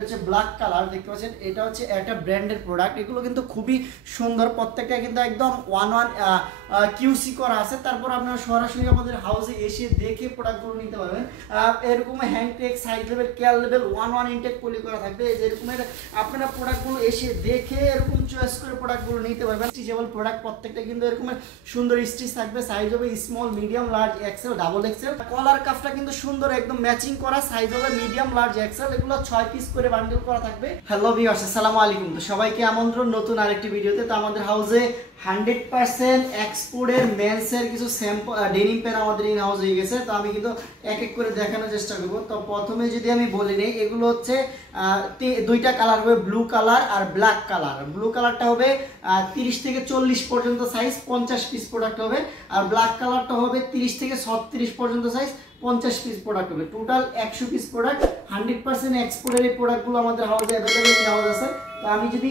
হচ্ছে black colour দেখতে পাচ্ছেন, এটা হচ্ছে একটা ব্র্যান্ডের প্রোডাক্ট। এগুলো কিন্তু খুবই সুন্দর, প্রত্যেকটা কিন্তু একদম ওয়ান কিউসি করা আছে। তারপর আপনারা সরাসরি আমাদের হাউসে এসে দেখে প্রোডাক্টগুলো নিতে পারবেন। এরকম hand tech, size level, care level one intake poly করা থাকবে। যেরকমের আপনারা প্রোডাক্টগুলো এসে দেখে এরকম চয়েস করে প্রোডাক্টগুলো নিতে পারবেন। স্টিচেবল প্রোডাক্ট, প্রত্যেকটা কিন্তু এরকম সুন্দর স্টিচ থাকবে। সাইজ হবে small, medium, large, XL, double XL. Collar কাফটা কিন্তু সুন্দর একদম ম্যাচিং করা। সাইজ হবে মিডিয়াম, লার্জ, এক্সেল। এগুলো 6 পিস করে বান্ডেল করা থাকবে। হ্যালো ভিউয়ার্স, আসসালামু আলাইকুম। তো সবাইকে আমন্ত্রণ নতুন আরেকটি ভিডিওতে। তো আমাদের হাউসে 100% এক্সপোর্টের মেন্সের কিছু স্যাম্পল ডেনিম প্যান্ট আমাদের ইন হাউস হয়ে গেছে। তো আমি কিন্তু এক এক করে দেখানোর চেষ্টা করব। তো প্রথমে যদি আমি বলি নেই, এগুলো হচ্ছে দুইটা কালার হবে, ব্লু কালার আর ব্ল্যাক কালার। ব্লু কালারটা হবে 30 থেকে 40 পর্যন্ত সাইজ, 50 পিস প্রোডাক্ট হবে। আর ব্ল্যাক কালারটা হবে 30 থেকে 36 পর্যন্ত সাইজ, 50 পিস প্রোডাক্ট হবে। Total 100 piece product. 100% এক্সপোর্টের এই প্রোডাক্টগুলো আমাদের হাউসে অ্যাভেলেবল হাউস আছে। তো আমি যদি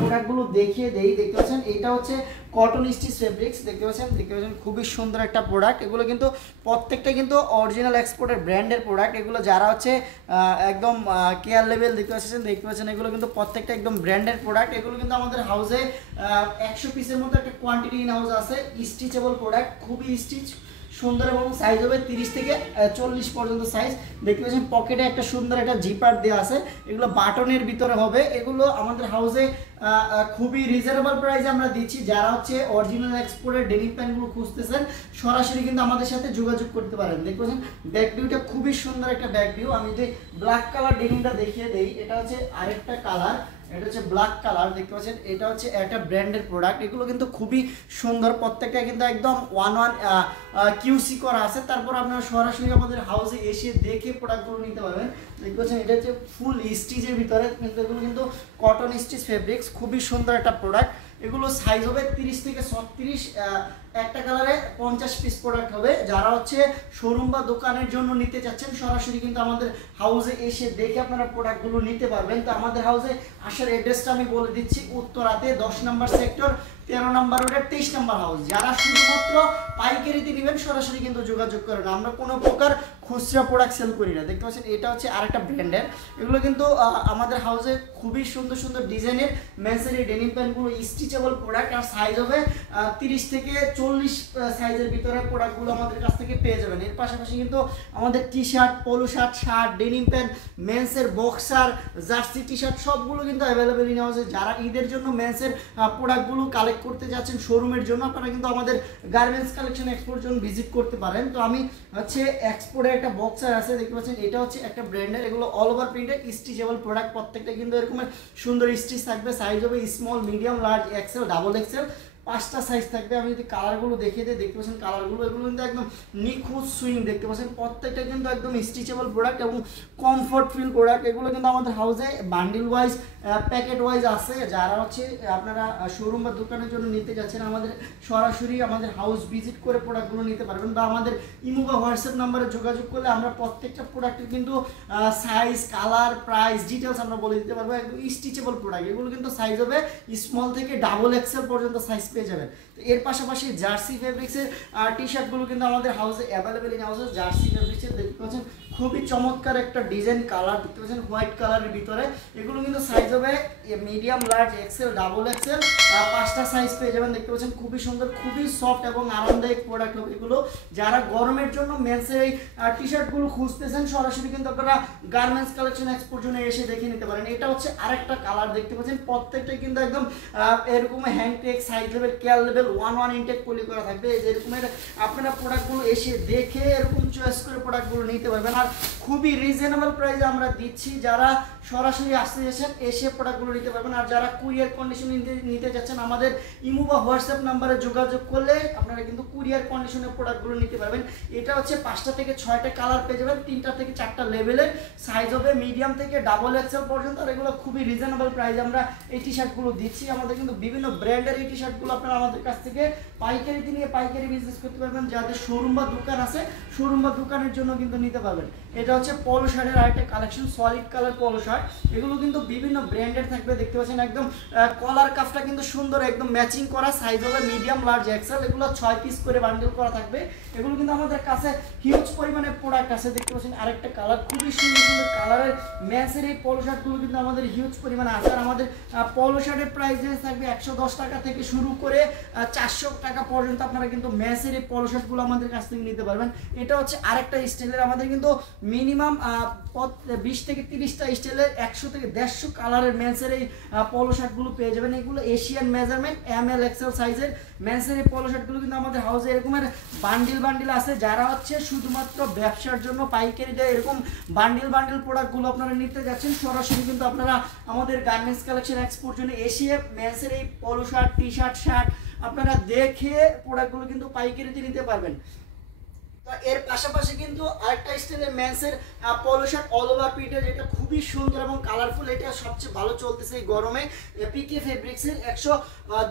প্রোডাক্টগুলো দেখিয়ে দেই, দেখতে পাচ্ছেন এটা হচ্ছে কটন স্টিচ ফেব্রিক্স। দেখতে পাচ্ছেন খুবই সুন্দর একটা প্রোডাক্ট। এগুলো কিন্তু প্রত্যেকটা কিন্তু অরিজিনাল এক্সপোর্টের ব্র্যান্ডের প্রোডাক্ট। এগুলো যারা হচ্ছে একদম কেয়ার লেভেল দেখতে পাচ্ছেন এগুলো কিন্তু প্রত্যেকটা একদম ব্র্যান্ডের প্রোডাক্ট। এগুলো কিন্তু আমাদের হাউসে 100 পিসের মতো একটা কোয়ান্টিটি ইন হাউস আছে। স্টিচেবল প্রোডাক্ট, খুবই স্টিচ সুন্দর এবং সাইজ হবে 30 থেকে 40 পর্যন্ত সাইজ। দেখতে পাচ্ছেন পকেটে একটা সুন্দর একটা জিপার দেওয়া আছে। এগুলো বাটনের ভিতরে হবে। এগুলো আমাদের হাউসে খুবই রিজনেবল প্রাইসে আমরা দিচ্ছি। যারা হচ্ছে অরিজিনাল এক্সপোর্টের ডেনিম প্যান্টগুলো খুঁজতেছেন, সরাসরি কিন্তু আমাদের সাথে যোগাযোগ করতে পারেন। দেখতে পাচ্ছেন ব্যাক ভিউটা খুবই সুন্দর একটা ব্যাক ভিউ। আমি যে ব্ল্যাক কালার ডেনিমটা দেখিয়ে দেই, এটা হচ্ছে আরেকটা কালার। এটা হচ্ছে ব্ল্যাক কালার। দেখতে পাচ্ছেন এটা হচ্ছে একটা ব্র্যান্ডের প্রোডাক্ট। এগুলো কিন্তু খুবই সুন্দর, প্রত্যেকটা কিন্তু একদম ওয়ান কিউসি করা আছে। তারপর আপনারা সরাসরি আমাদের হাউসে এসে দেখে প্রোডাক্টগুলো নিতে পারবেন। দেখতে পাচ্ছেন এটা হচ্ছে ফুল স্টিচের ভিতরে, কিন্তু এগুলো কিন্তু কটন স্টিচ ফেব্রিক্স। খুবই সুন্দর একটা প্রোডাক্ট। এগুলো সাইজ হবে 30 থেকে 36, একটা কালারে 50 পিস প্রোডাক্ট হবে। যারা হচ্ছে শোরুম বা দোকানের জন্য নিতে চাচ্ছেন, সরাসরি কিন্তু আমাদের হাউসে এসে দেখে আপনারা প্রোডাক্টগুলো নিতে পারবেন। তো আমাদের হাউসে আসার অ্যাড্রেসটা আমি বলে দিচ্ছি। উত্তরাতে 10 নম্বর সেক্টর, 13 নম্বর রোডের 23 নম্বর হাউস। যারা শুধুমাত্র পাইকারিতে নেবেন, সরাসরি কিন্তু যোগাযোগ করেন। আমরা কোনো প্রকার খুচরা প্রোডাক্ট সেল করি না। দেখতে পাচ্ছেন এটা হচ্ছে আরেকটা ব্র্যান্ডের। এগুলো কিন্তু আমাদের হাউসে খুবই সুন্দর সুন্দর ডিজাইনের মেন্সের এই ডেনিম প্যান্টগুলো স্টিচেবল প্রোডাক্ট। আর সাইজ হবে 30 থেকে 40 সাইজের ভিতরে প্রোডাক্টগুলো আমাদের কাছ থেকে পেয়ে যাবেন। এর পাশাপাশি কিন্তু আমাদের T shirt, polo shirt, denim pant, মেন্সের বক্সার, জার্সি টি শার্ট সবগুলো কিন্তু অ্যাভেলেবেল ইন হাউসে। যারা ঈদের জন্য মেন্সের প্রোডাক্টগুলো কালেক্ট করতে যাচ্ছেন শোরুমের জন্য, আপনারা কিন্তু আমাদের গার্মেন্টস কালেকশন এক্সপোর্ট জন্য ভিজিট করতে পারেন। তো আমি হচ্ছে এক্সপোর্টের একটা বক্সার আছে, দেখতে পাচ্ছেন এটা হচ্ছে একটা ব্র্যান্ডের। এগুলো all over printed stitchable product. প্রত্যেকটা কিন্তু এরকম সুন্দর স্টিচ থাকবে। সাইজ হবে small, medium, large, XL, double XL. 5টা সাইজ থাকবে। আমি যদি কালারগুলো দেখিয়ে দিই, দেখতে পাচ্ছেন কালারগুলো এগুলো কিন্তু একদম নিখুঁত সুইং। দেখতে পাচ্ছেন প্রত্যেকটা কিন্তু একদম স্টিচেবল প্রোডাক্ট এবং কমফোর্ট ফিল প্রোডাক্ট। এগুলো কিন্তু আমাদের হাউসে বান্ডিল ওয়াইজ, প্যাকেট ওয়াইজ আছে। যারা হচ্ছে আপনারা শোরুম বা দোকানের জন্য নিতে যাচ্ছেন, আমাদের সরাসরি আমাদের হাউস ভিজিট করে প্রোডাক্টগুলো নিতে পারবেন। বা আমাদের ইমো বা হোয়াটসঅ্যাপ নাম্বারে যোগাযোগ করলে আমরা প্রত্যেকটা প্রোডাক্টের কিন্তু সাইজ, কালার, প্রাইস ডিটেলস আমরা বলে দিতে পারবো। একদম স্টিচেবল প্রোডাক্ট। এগুলো কিন্তু সাইজ হবে স্মল থেকে ডাবল এক্সেল পর্যন্ত সাইজ পেয়ে যাবেন। তো এর পাশাপাশি জার্সি ফেব্রিক্সের টি শার্টগুলো কিন্তু আমাদের হাউসে অ্যাভেলেবেল ইন হাউসে। জার্সি ফেব্রিক্সের দেখতে পাচ্ছেন খুবই চমৎকার একটা ডিজাইন কালার। দেখতে পাচ্ছেন হোয়াইট কালারের ভিতরে। এগুলো কিন্তু সাইজ হবে medium, large, XL, double XL. 5টা সাইজ পেয়ে যাবেন। দেখতে পাচ্ছেন খুবই সুন্দর, খুবই সফট এবং আরামদায়ক প্রোডাক্ট হবে এগুলো। যারা গরমের জন্য মেন্সের এই টি শার্টগুলো খুঁজতেছেন, সরাসরি কিন্তু আপনারা গার্মেন্টস কালেকশন এক্সপোর্ট জন্য এসে দেখে নিতে পারেন। এটা হচ্ছে আরেকটা কালার। দেখতে পাচ্ছেন প্রত্যেকটা কিন্তু একদম এরকম hand tech, size level, care level one intake poly করা থাকবে। যেরকমের আপনারা প্রোডাক্টগুলো এসে দেখে এরকম চয়েস করে প্রোডাক্টগুলো নিতে পারবেন। আর খুবই রিজনেবল প্রাইসে আমরা দিচ্ছি। যারা সরাসরি আসতে যাচ্ছেন, এসে প্রোডাক্টগুলো নিতে পারবেন। আর যারা কুরিয়ার কন্ডিশন নিতে যাচ্ছেন, আমাদের ইমো বা হোয়াটসঅ্যাপ নাম্বারে যোগাযোগ করলে আপনারা কিন্তু কুরিয়ার কন্ডিশনে প্রোডাক্টগুলো নিতে পারবেন। এটা হচ্ছে 5টা থেকে 6টা কালার পেয়ে যাবেন। 3টা থেকে 4টা লেভেলের সাইজ হবে মিডিয়াম থেকে ডাবল এক্সেল পর্যন্ত। আর এগুলো খুবই রিজনেবল প্রাইসে আমরা এই টি শার্টগুলো দিচ্ছি। আমাদের কিন্তু বিভিন্ন ব্র্যান্ডের এই টি শার্টগুলো আপনারা আমাদের কাছ থেকে পাইকারিতে নিয়ে পাইকারি বিজনেস করতে পারবেন। যাদের শোরুম বা দোকান আছে, শোরুম বা দোকানের জন্য জন্য কিন্তু নিতে পারবেন। এটা হচ্ছে পলো শার্টের আরেকটা কালেকশন, সলিড কালার পলো শার্ট। এগুলো কিন্তু বিভিন্ন ব্র্যান্ডের থাকবে, দেখতে পাচ্ছেন একদম কলার কাফটা কিন্তু সুন্দর একদম ম্যাচিং করা, সাইজ হবে মিডিয়াম, লার্জ, এক্সেল। এগুলো 6 পিস করে বান্ডেল করা থাকবে। এগুলো কিন্তু আমাদের কাছে হিউজ পরিমাণে প্রোডাক্ট আছে, দেখতে পাচ্ছেন আরেকটা কালার, খুবই সুন্দর সুন্দর কালারের মেন্সের এই পলো শার্টগুলো কিন্তু আমাদের হিউজ পরিমাণে আছে। আর আমাদের পলো শার্টের প্রাইস রেঞ্জ থাকবে 110 টাকা থেকে শুরু করে 400 টাকা পর্যন্ত। আপনারা কিন্তু মেন্সের এই পলো শার্টগুলো আমাদের কাছ থেকে নিতে পারবেন। এটা হচ্ছে আরেকটা স্টাইলের, আমাদের কিন্তু মিনিমাম 20 থেকে 30টা স্টাইলের 100 থেকে 150 কালারের মেন্সের এই পলো শার্টগুলো পেয়ে যাবেন। এগুলো এশিয়ান মেজারমেন্ট ML XL সাইজের মেন্সের এই পলো শার্টগুলো কিন্তু আমাদের হাউসে এরকমের বান্ডিল আছে। যারা হচ্ছে শুধুমাত্র ব্যবসার জন্য পাইকারি দেয় এরকম বান্ডিল প্রোডাক্টগুলো আপনারা নিতে যাচ্ছেন, সরাসরি কিন্তু আপনারা আমাদের গার্মেন্টস কালেকশন এক্সপোর জন্য এসে মেন্সের এই পলো শার্ট, টি শার্ট আপনারা দেখে প্রোডাক্টগুলো কিন্তু পাইকারিতে নিতে পারবেন। তো এর পাশাপাশি কিন্তু আরেকটা স্টাইলের মেন্সের পলো শার্ট অল ওভার প্রিন্টের, যেটা খুবই সুন্দর এবং কালারফুল, এটা সবচেয়ে ভালো চলতেছে এই গরমে। পিকে ফেব্রিক্সের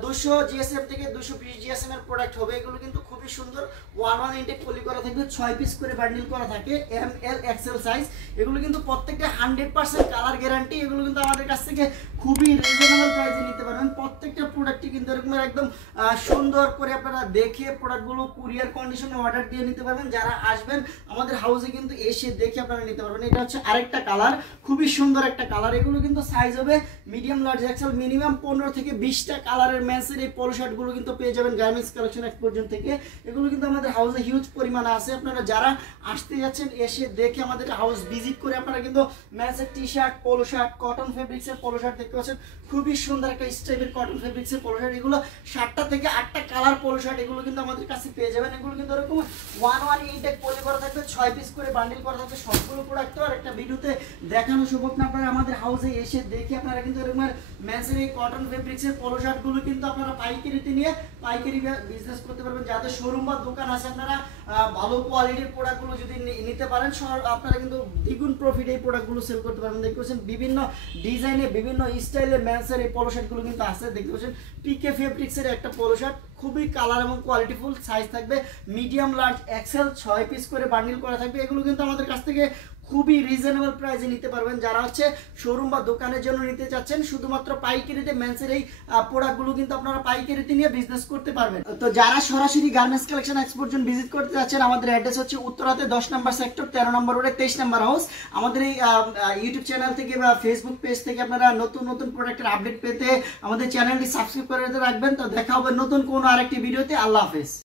200 জিএসএম থেকে 220 জিএসএম এর প্রোডাক্ট হবে। এগুলো কিন্তু খুবই সুন্দর, 1 ইনটেক পলি করা থাকবে, 6 পিস করে বান্ডিল করা থাকে, ML XL সাইজ। এগুলো কিন্তু প্রত্যেকটা 100% কালার গ্যারান্টি। এগুলো কিন্তু আমাদের কাছ থেকে খুবই রিজনেবল প্রাইসে নিতে পারবেন। প্রত্যেকটা প্রোডাক্টই কিন্তু এরকম একদম সুন্দর করে আপনারা দেখে প্রোডাক্টগুলো কুরিয়ার কন্ডিশনে অর্ডার দিয়ে নিতে পারবেন। যারা আসবেন আমাদের হাউসে কিন্তু এসে দেখে আপনারা নিতে পারবেন। এটা হচ্ছে আরেকটা কালার, খুবই সুন্দর একটা কালার। এগুলো কিন্তু সাইজ হবে মিডিয়াম, লার্জ, এক্সেল। মিনিমাম 15 থেকে 20টা কালারের মেন্সের এই পলো শার্টগুলো কিন্তু পেয়ে যাবেন গার্মেন্টস কালেকশন এক্সপোর্ট থেকে। এগুলো কিন্তু আমাদের হাউসে হিউজ পরিমাণে আছে। আপনারা যারা আসতে যাচ্ছেন এসে দেখে আমাদের হাউস ভিজিট করে আপনারা কিন্তু মেন্সের T shirt, polo shirt, cotton ফেব্রিক্সের পলো শার্ট দেখতে পাচ্ছেন, খুবই সুন্দর একটা স্টাইলের কটন ফেব্রিক্সের পলো শার্ট। এগুলো 7টা থেকে 8টা কালার পলো শার্ট এগুলো কিন্তু আমাদের কাছে পেয়ে যাবেন। এগুলো কিন্তু এরকম 1 ইনটেক পলি করা থাকবে, 6 পিস করে বান্ডিল করা থাকবে। সবগুলো প্রোডাক্ট তো আর একটা ভিডিওতে দেখানো সম্ভব না, আপনারা আমাদের হাউসে এসে দেখে আপনারা কিন্তু এরকম মেন্সের এই কটন ফেব্রিক্সের পলো শার্টগুলো কিন্তু আপনারা পাইকারিতে নিয়ে পাইকারি বিজনেস করতে পারবেন। যাদের শোরুম বা দোকান আছে আপনারা ভালো কোয়ালিটির প্রোডাক্টগুলো যদি নিতে পারেন, আপনারা কিন্তু দ্বিগুণ প্রফিট এই প্রোডাক্টগুলো সেল করতে পারবেন। দেখতে পাচ্ছেন বিভিন্ন ডিজাইনে বিভিন্ন স্টাইলে মেন্সের এই পলো শার্টগুলো কিন্তু আছে। দেখতে পাচ্ছেন পিকে ফেব্রিক্সের একটা পলো শার্ট, খুবই কালার এবং কোয়ালিটিফুল, সাইজ থাকবে মিডিয়াম, লার্জ, এক্সেল, 6 পিস করে বান্ডিল করা থাকবে। এগুলো কিন্তু আমাদের কাছ থেকে খুবই রিজনেবল প্রাইসে নিতে পারবেন। যারা হচ্ছে শোরুম বা দোকানের জন্য নিতে চাচ্ছেন শুধুমাত্র পাইকারিতে মেন্সের এই প্রোডাক্টগুলো কিন্তু আপনারা পাইকারিতে নিয়ে বিজনেস করতে পারবেন। তো যারা সরাসরি গার্মেন্টস কালেকশন এক্সপোর্ট জন্য ভিজিট করতে যাচ্ছেন, আমাদের অ্যাড্রেস হচ্ছে উত্তরাতে 10 নম্বর সেক্টর, 13 নম্বর রোডে, 23 নম্বর হাউস। আমাদের এই ইউটিউব চ্যানেল থেকে বা ফেসবুক পেজ থেকে আপনারা নতুন প্রোডাক্টের আপডেট পেতে আমাদের চ্যানেলটি সাবস্ক্রাইব করে রাখবেন। তো দেখা হবে নতুন কোনো আরেকটি ভিডিওতে। আল্লাহ হাফেজ।